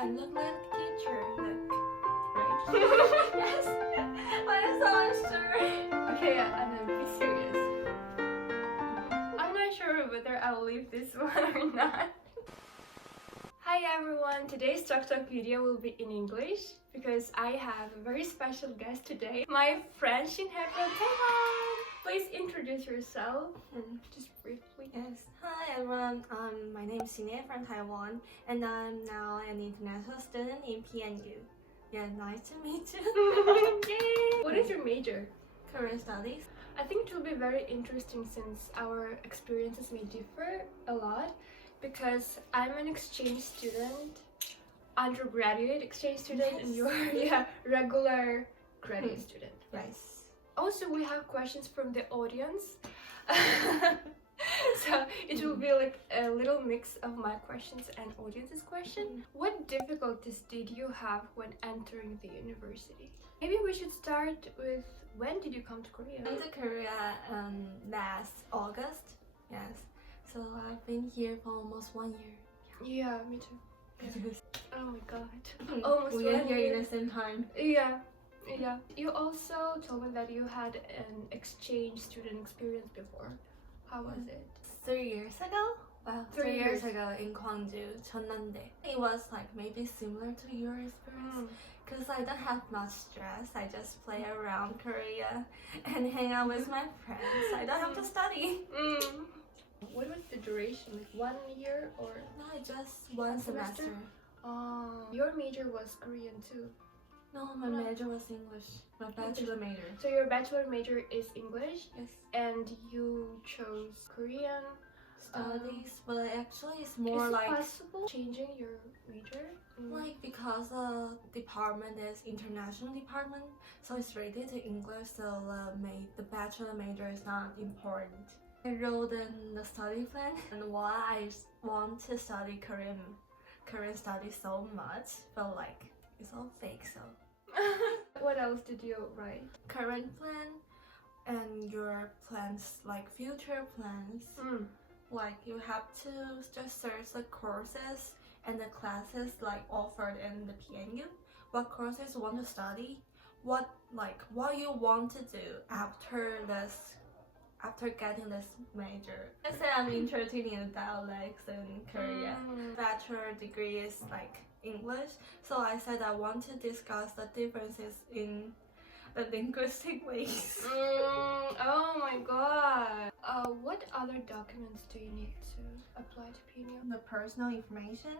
I look like a teacher, look, right? Yes. I'm so unsure. Okay, I'm gonna be serious. I'm not sure whether I'll leave this one or not. Hi everyone, today's Talk video will be in English because I have a very special guest today, my friend Shinhae from Taiwan. Please introduce yourself and just briefly. Yes. Hi everyone. My name is Yeon from Taiwan, and I'm now an international student in PNU. Yeah, nice to meet you. Yay! What is your major? Korean studies. I think it will be very interesting since our experiences may differ a lot because I'm an exchange student, undergraduate exchange student, Yes. and you're regular graduate student. Yes. Also, we have questions from the audience. So it will be like a little mix of my questions and audience's question. What difficulties did you have when entering the university? Maybe we should start with when did you come to Korea? I came to Korea last August. Yes. So I've been here for almost 1 year. Yeah, me too. Yeah. Oh my god. Almost we are 1 here year. in the same time. Yeah. Yeah. You also told me that you had an exchange student experience before. How was it? 3 years ago? Well, 3 3 years years. ago in Gwangju, Cheonnande. It was like maybe similar to your experience because I don't have much stress. I just play around Korea and hang out with my friends. I don't have to study. What was the duration? Like 1 year or? No, just one semester? semester. Your major was Korean too. No, my major was English. My bachelor major. So your bachelor major is English Yes. and you chose Korean Studies, but actually it's Is more it like possible changing your major? because the department is international department, so it's rated to English. So the bachelor major is not important. I wrote in the study plan and why I want to study Korean studies so much, but like it's all fake. So What else did you write? current plan and your plans, like future plans. Like you have to just search the courses and the classes like offered in the PNU. What courses you want to study? What you want to do after getting this major. I said I'm interested in dialects in Korea. Bachelor degree is like English, so I said I want to discuss the differences in the linguistic ways. Oh my god. What other documents do you need to apply to PNU? The personal information,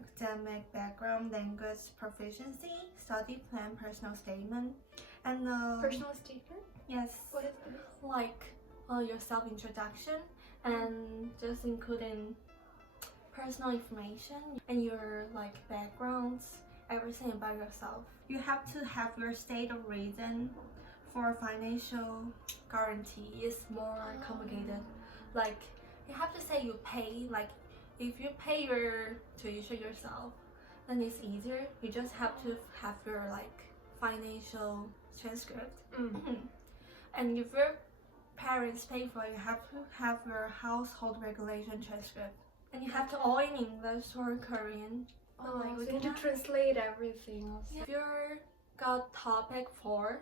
academic background, language proficiency, study plan, personal statement, and Personal statement? yes, What is this? like your self-introduction and just including personal information and your like backgrounds, everything about yourself. You have to have your state of reason for financial guarantee. It's more complicated. Like you have to say you pay, like if you pay your tuition yourself, then it's easier. You just have to have your like financial transcript. And if your parents pay for it, you have to have your household regulation transcript. And you have to all in English or Korean. Oh, like, so you need to translate everything also. if you're got topic 4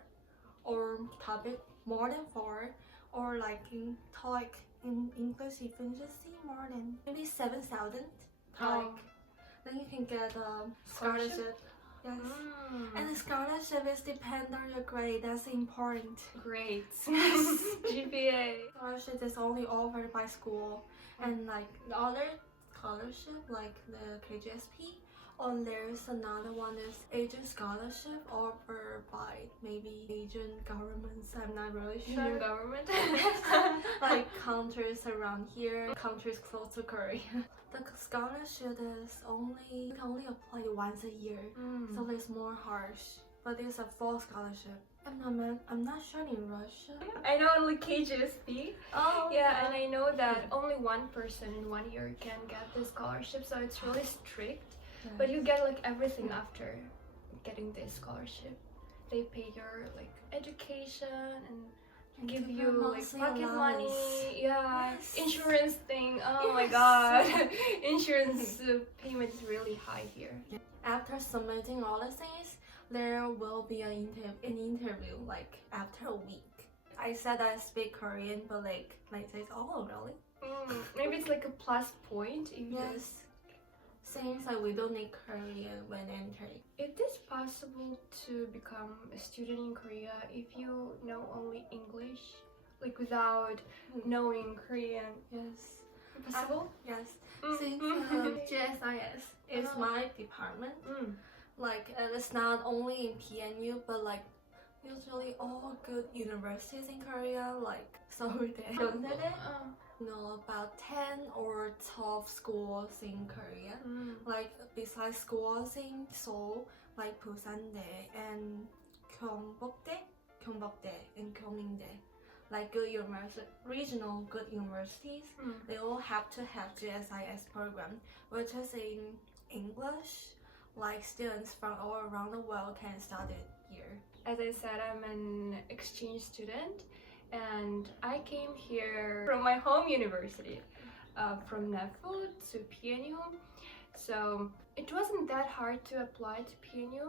or topic more than 4, or like in TOEIC in English efficiency more than maybe 7,000 TOEIC, then you can get a scholarship. Yes. And the scholarship is depend on your grade. That's important. Great. GPA. Scholarship is only offered by school, and like the other scholarship, like the KGSP, or there's another one is Asian scholarship offered by maybe Asian governments. I'm not really sure. Indian government. Like countries around here, countries close to Korea. The scholarship is you can only apply once a year, so it's more harsh. But it's a full scholarship. I'm not sure in Russia. I know only KGSP. Oh Yeah, and I know that only one person in 1 year can get this scholarship, so it's really strict. But you get like everything after getting this scholarship. They pay your like education and give you like mostly pocket allowance. money, yeah, Yes. insurance thing. Oh my Yes. god, insurance payment is really high here. After submitting all the things, there will be an interview like after a week. I said I speak Korean, but like says, oh really? Maybe it's like a plus point if you Yes. Seems like we don't need Korean when entering. Is this possible to become a student in Korea if you know only English, like without knowing Korean? Yes. Possible? Yes. Mm. Since GSIS is Oh. my department, like it's not only in PNU, but like usually all good universities in Korea, like Seoul대, Hyundai, know about 10 or 12 schools in Korea. Like besides schools in Seoul, like Busan대 and Gyeongbokdae and Gyeongingdae, like good regional good universities, they all have to have GSIS program, which is in English. Like students from all around the world can study it here. As I said, I'm an exchange student, and I came here from my home university, from NEFU to PNU. So it wasn't that hard to apply to PNU.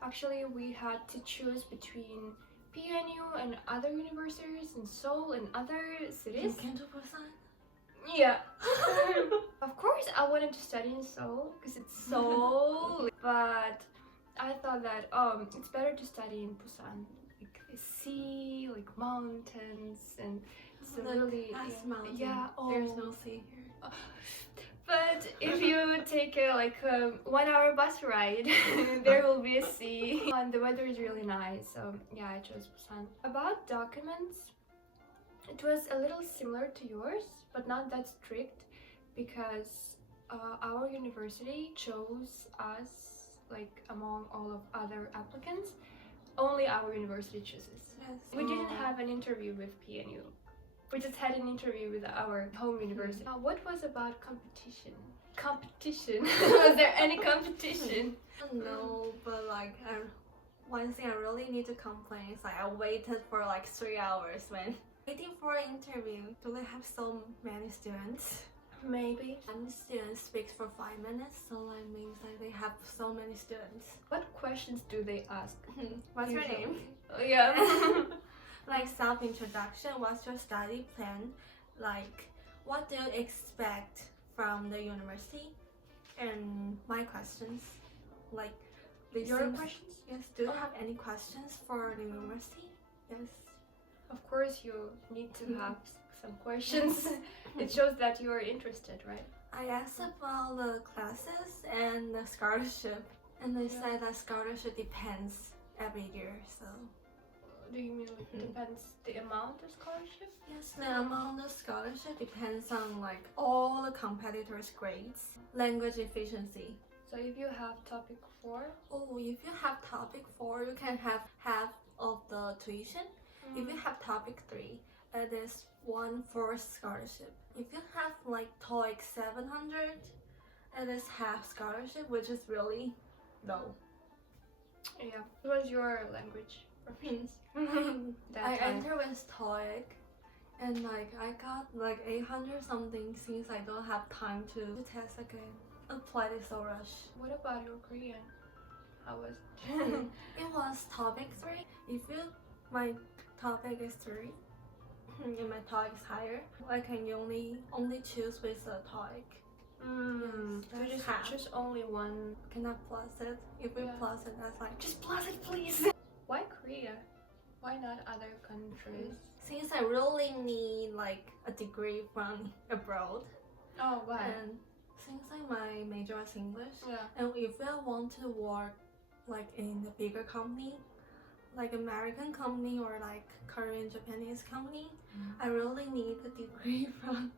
Actually, we had to choose between PNU and other universities in Seoul and other cities. Yeah. Of course, I wanted to study in Seoul because it's Seoul, but I thought that it's better to study in Busan, like the sea, like mountains, and it's a really yeah. There's no sea here. But if you take a 1 hour bus ride, there will be a sea, and the weather is really nice. So yeah, I chose Busan. About documents, it was a little similar to yours, but not that strict, because our university chose us like among all of other applicants. Only our university chooses. Yes. We didn't have an interview with PNU. We just had an interview with our home university. What was about competition? Competition? Was there any competition? No, but like one thing I really need to complain is like I waited for like 3 hours when waiting for an interview. Do they have so many students? Maybe. One student speaks for 5 minutes, so that means like they have so many students. What questions do they ask? What's your name? Oh, yeah. Like self-introduction, what's your study plan? Like what do you expect from the university? And my questions. Like Your questions? Yes. Do you have any questions for the university? Yes. Of course, you need to have some questions. It shows that you are interested, right? I asked about the classes and the scholarship, and they said that scholarship depends every year. So, do you mean like depends the amount of scholarship? yes, the amount of scholarship depends on like all the competitors' grades, language efficiency. So if you have topic 4, if you have topic 4, you can have half of the tuition. If you have topic 3, it is 1/4 scholarship. If you have like TOEIC 700, it is half scholarship, which is really low. Yeah. What was your language proficiency? I entered with TOEIC, and like I got like 800 something since I don't have time to test again. Applied it so rush. What about your Korean? How was it? It was topic 3. If my topic is 3 and my TOEIC is higher, I can only choose with the TOEIC. So just choose only one. Cannot plus it. If we plus it, that's like Just plus it, please. Why Korea? Why not other countries? Since I really need like a degree from abroad. Oh, why? And since like my major is English, Yeah. and if I want to work like in a bigger company, like American company or like Korean, Japanese company, I really need a degree from.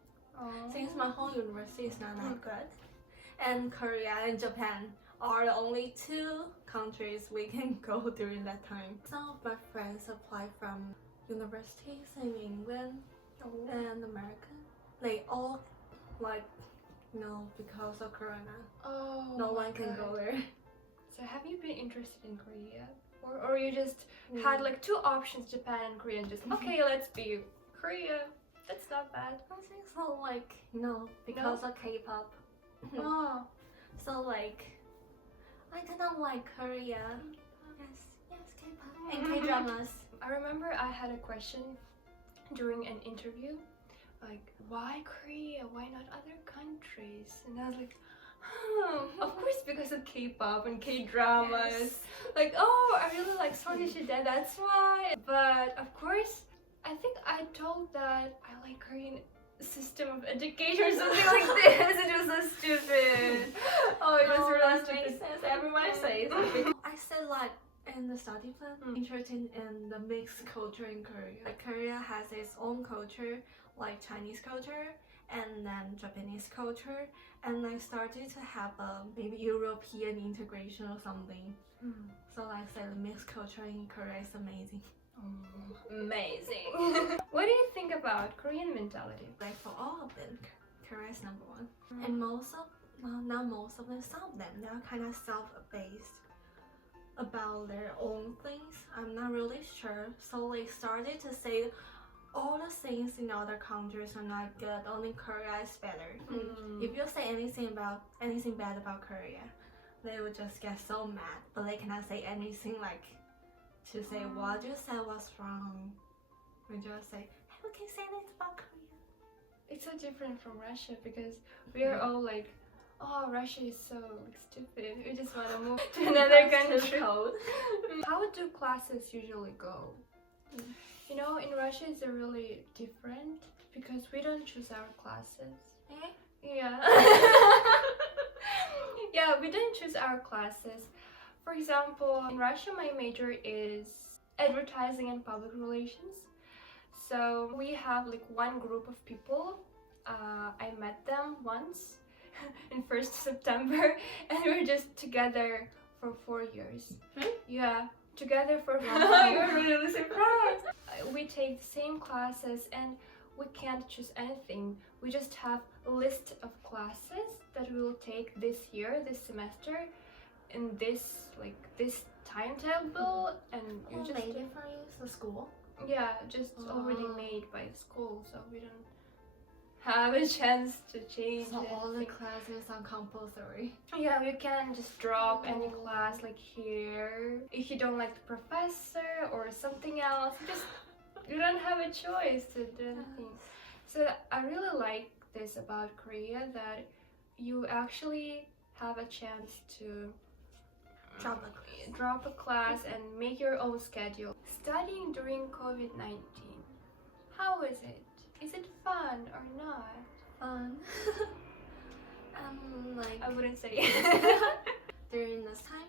Since my whole university is not that good, and Korea and Japan are the only 2 countries we can go during that time. Some of my friends apply from universities in England and America. They all like because of Corona, Oh, no my one can God. go there. So have you been interested in Korea? Or you just had like two options, Japan and Korea, and just, okay, let's be Korea. That's not bad. I think so, like, no, because of K-pop. Oh. So, like, I didn't like Korea. Yes, K-pop and K-dramas. I remember I had a question during an interview, like, why Korea? Why not other countries? And I was like, of course because of K-pop and K-dramas. Yes. Like, oh, I really like Sonyeonda, that's why. But of course, I think I told that I like Korean system of education or something like this. It was so stupid. Oh, it was No, really that stupid. makes sense. Everyone says it. I said, like, in the study plan, interested in the mixed culture in Korea. Like, Korea has its own culture, like Chinese culture, and then Japanese culture, and I started to have a maybe European integration or something. So like I said, the mixed culture in Korea is amazing. Amazing. What do you think about Korean mentality? Like for all of them, Korea is number one. And most of, well, not most of them, some of them, they're kind of self-based about their own things. I'm not really sure. So they started to say all the things in other countries are not good, only Korea is better. If you say anything bad about Korea, they would just get so mad, but they cannot say anything like to say what you said was wrong. We just say, hey, we can say this about Korea. It's so different from Russia because we are all like, oh, Russia is so like, stupid. We just want to move to another country. How do classes usually go? You know, in Russia it's really different because we don't choose our classes. Yeah. Yeah, we don't choose our classes. For example, in Russia my major is advertising and public relations. So we have like one group of people. I met them once in 1st September and we were just together for 4 years. Yeah, together for 4 years. You're really surprised. We take the same classes and we can't choose anything. We just have a list of classes that we will take this year, this semester, in this timetable, and you just made it for you, the school. Yeah, just already made by the school, so we don't have a chance to change So it. all the classes are compulsory. Yeah, you can just drop any class like here. If you don't like the professor or something else, you don't have a choice to do anything. So I really like this about Korea, that you actually have a chance to drop a class and make your own schedule. Studying during COVID-19, how is it? Is it fun or not? Fun. Like I wouldn't say. during this time,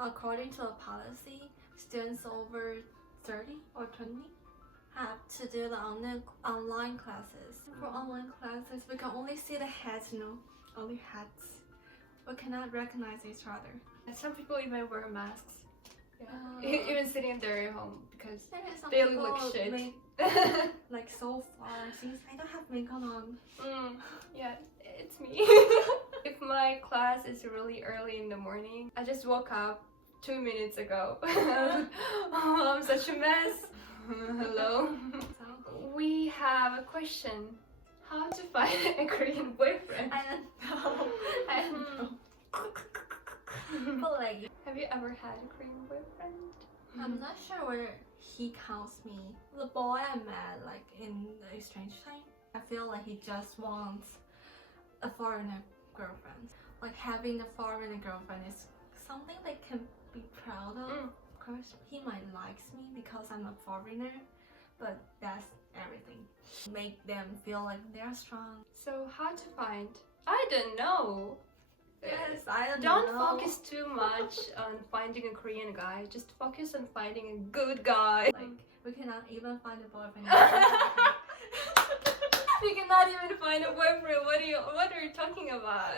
according to a policy, students over 30 or 20 have to do the online classes. For online classes, we can only see the heads, only heads. We cannot recognize each other. And some people even wear masks. Yeah. Even sitting there at home because Some they look people like shit. Like so far since I don't have makeup on. Yeah, it's me. If my class is really early in the morning, I just woke up 2 minutes ago. Oh, I'm such a mess. Hello. We have a question. How to find a Korean boyfriend? I don't know. I don't know. But like, have you ever had a Korean boyfriend? I'm not sure where he counts me. The boy I met like in the exchange time, I feel like he just wants a foreigner girlfriend. Like having a foreigner girlfriend is something they can be proud of. Of course, he might like me because I'm a foreigner, but that's everything. Make them feel like they're strong. So how to find? I don't know. Yes, I don't Don't know. focus too much on finding a Korean guy. Just focus on finding a good guy. Like, we cannot even find a boyfriend. We cannot even find a boyfriend. What are you talking about?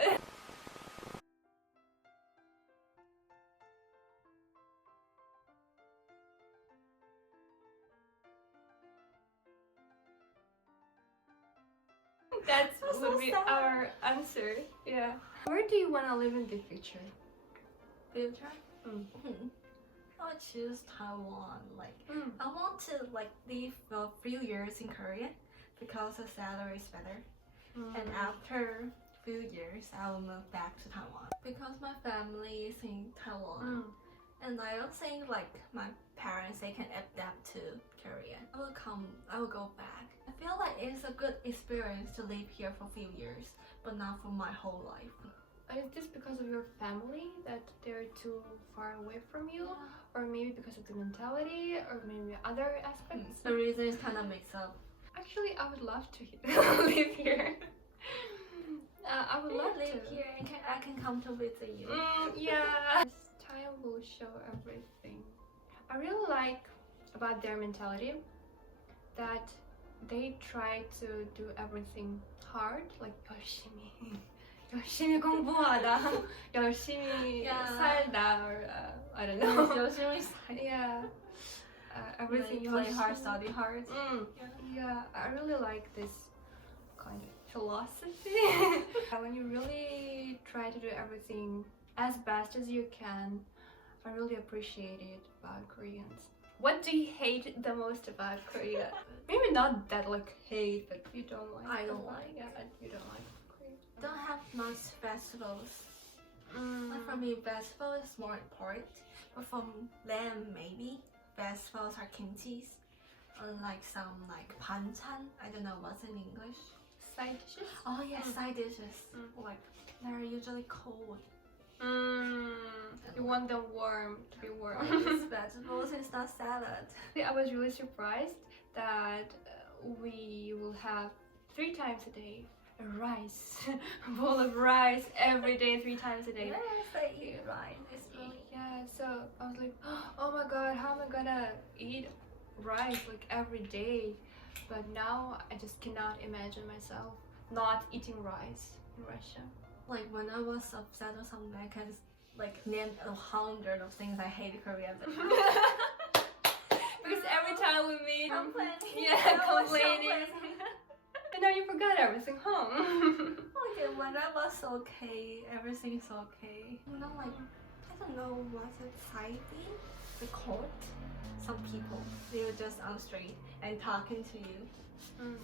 That would be our answer. Yeah. Where do you want to live in the future? future, Mm. I would choose Taiwan. Like, Mm. I want to like live a few years in Korea because the salary is better. And after a few years, I will move back to Taiwan because my family is in Taiwan. Mm. And I don't think like my parents they can adapt to Korea. I will go back. I feel like it's a good experience to live here for a few years, but not for my whole life. Is this because of your family that they're too far away from you, or maybe because of the mentality, or maybe other aspects? The reason is kind of mixed up. Actually, I would love to live here. I would love live to here and I can come to visit you. Yeah. Time will show everything. I really like about their mentality that they try to do everything hard, like 열심히 공부하다, 열심히 살다, or I don't know. Yeah. Everything you play hard, study hard. Yeah, I really like this kind of philosophy. When you really try to do everything as best as you can, I really appreciate it about Koreans. What do you hate the most about Korea? Maybe not that like hate, but you don't like. I don't like. Yeah, you don't like Korea. Don't have much festivals. Like for me, festival is more important. But from them, maybe festivals are kimchi's, like some like panchan. I don't know what's in English. Side dishes? Oh yes, side dishes. Like they're usually cold. You want them warm, to be warm. It's vegetables, it's not salad. I was really surprised that we will have 3 times a day a rice, a bowl of rice every day, 3 times a day. Yes, I eat rice. It's really so I was like, oh my god, how am I gonna eat rice like every day? But now I just cannot imagine myself not eating rice in Russia. like when I was upset or something, I can like name 100 of things I hate in Korea. Because every time we meet, Complaining. yeah, complaining. And now you forgot everything, huh? Okay, when I was okay, everything's okay. You know, like I don't know what's it, society, the court. Some people they were just on street and talking to you.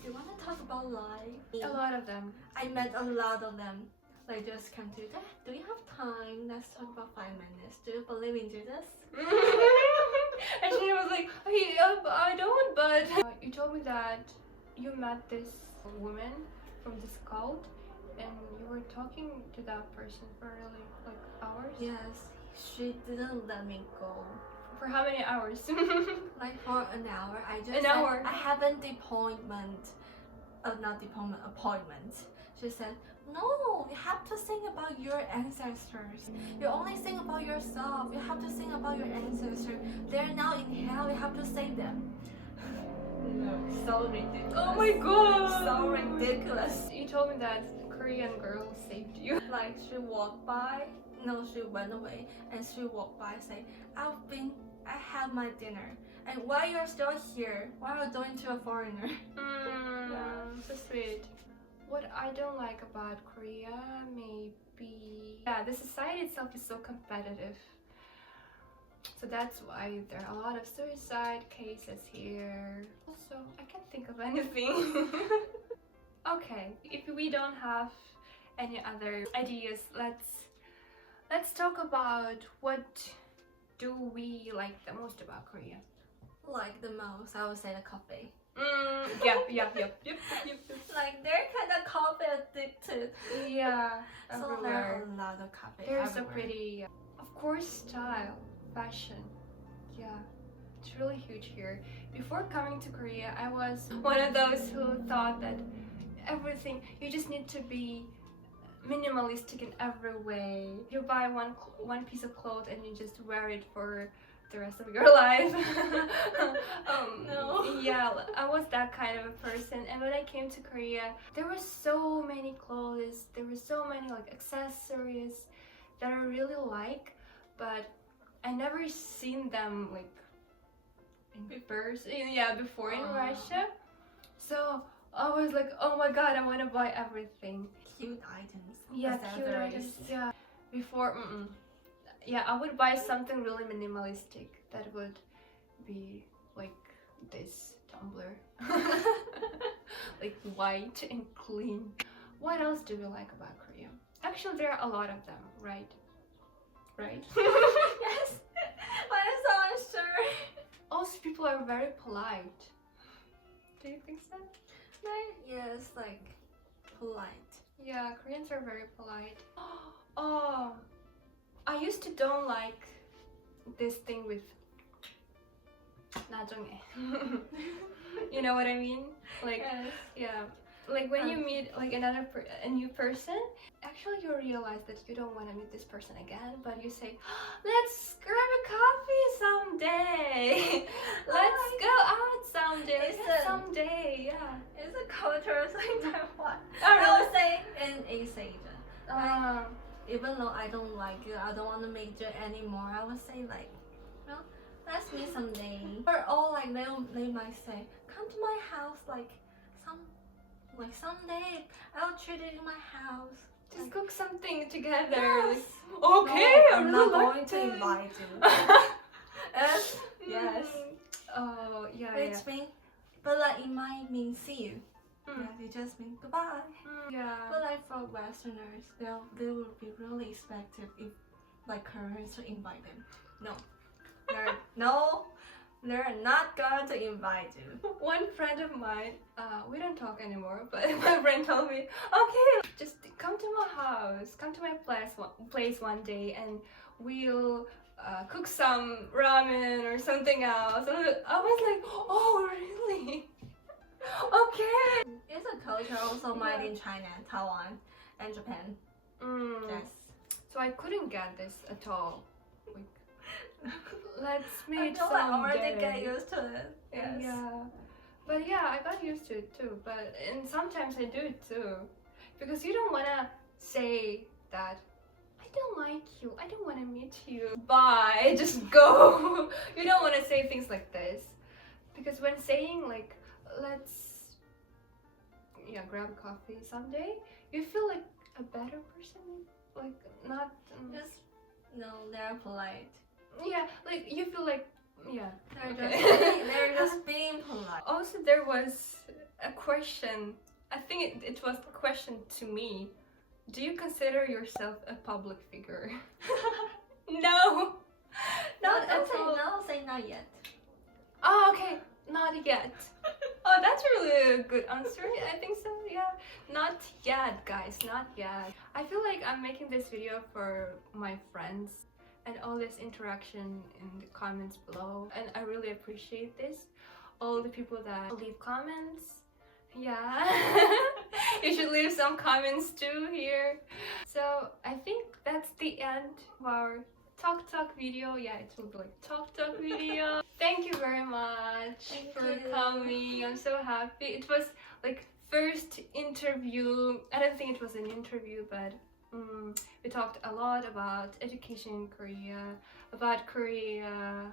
You want to talk about life? A lot of them. I met a lot of them. Like just come to that. Do you have time? Let's talk about 5 minutes. Do you believe in Jesus? And she was like, hey, I don't, but you told me that you met this woman from this cult and you were talking to that person for really like hours? Yes. She didn't let me go. For how many hours? Like for an hour. I just An said, hour? I have an appointment. Not appointment, appointment. She said, no, you have to think about your ancestors. You only think about yourself. You have to think about your ancestors. They're now in hell. You have to save them. No, so ridiculous. Oh my god! So ridiculous. You told me that Korean girl saved you. Like she walked by. No, she went away and she walked by say, I had my dinner. And why you're still here? Why are you doing to a foreigner? So sweet. What I don't like about Korea, maybe... Yeah, the society itself is so competitive. So that's why there are a lot of suicide cases here. Also, I can't think of anything. Okay, if we don't have any other ideas, let's talk about what do we like the most about Korea. Like the most, I would say the coffee. Yep. Like they're kind of coffee addicted. Yeah, So there everywhere. are a lot of coffee. They're so everywhere. pretty. Of course, style, fashion. Yeah, it's really huge here. Before coming to Korea, I was one of those who thought that everything, you just need to be minimalistic in every way. You buy one piece of clothes and you just wear it for the rest of your life. No. Yeah, I was that kind of a person. And when I came to Korea, there were so many clothes, there were so many like accessories that I really like, but I never seen them like in person. Yeah, before in Russia. So I was like, oh my god, I want to buy everything. Cute items. Yeah, cute accessories. items. Yeah. Before, yeah, I would buy something really minimalistic that would be like this tumbler. Like white and clean. What else do we like about Korea? Actually, there are a lot of them, right? Right? Yes. But I'm so unsure. Also, people are very polite. Do you think so? Right? Yes, like polite. Yeah, Koreans are very polite. Oh, I used to don't like this thing with 나중에. You know what I mean? Like, Yes. yeah. Like when you meet like a new person, actually you realize that you don't want to meet this person again, but you say, let's grab a coffee someday. Let's go out someday. Someday, yeah. It's a cultural thing in Taiwan. Oh, I really? would say in East Asia. Even though I don't like you, I don't want to make you anymore. I would say like, well, let's meet someday. Or all like they might say, come to my house someday. I'll treat you in my house. just cook something together. Yes. Like, okay, No, I I'm really not like going to that. invite you. Yes. Oh, yeah, It's yeah. mean, but like it might mean see you. Mm. Yes, it just means goodbye. Yeah. But like for Westerners, they will be really expected if like Koreans to invite them. They're not going to invite you. One friend of mine, we don't talk anymore, but my friend told me, okay, just come to my house, come to my place one day, and we'll cook some ramen or something else. And I was like, oh, really? Okay. It's a culture also made in China, Taiwan, and Japan. Yes. So I couldn't get this at all. Like, let's I meet feel like I already someday. get used to it. Yes. Yeah, but yeah, I got used to it too. But and sometimes I do it too, because you don't wanna say that I don't like you, I don't wanna meet you. Bye, just go. You don't wanna say things like this, because when saying like let's grab a coffee someday, you feel like a better person. Like not Just no, they're polite. yeah, like you feel like yeah. They're just being polite. Also, there was a question. I think it was a question to me. Do you consider yourself a public figure? No, not at all. No, say not yet. Oh, okay, not yet. Oh, that's really a good answer. I think so. Yeah, not yet, guys. Not yet. I feel like I'm making this video for my friends and all this interaction in the comments below, and I really appreciate this. All the people that leave comments, yeah. You should leave some comments too here. So I think that's the end of our talk video. Yeah, it will be like talk video. Thank you very much for coming. I'm so happy. It was like first interview. I don't think it was an interview, but we talked a lot about education in Korea, about Korea.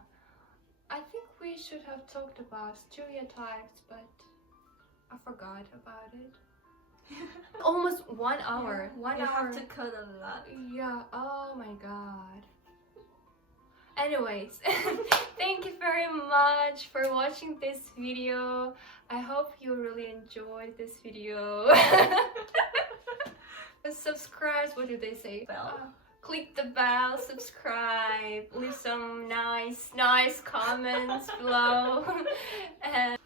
I think we should have talked about stereotypes, but I forgot about it. Almost 1 hour. Yeah, 1 you hour. have to cut a lot. Yeah, oh my god. Anyways, thank you very much for watching this video. I hope you really enjoyed this video. Subscribe, what do they say? Bell. Click the bell, subscribe, leave some nice comments below. And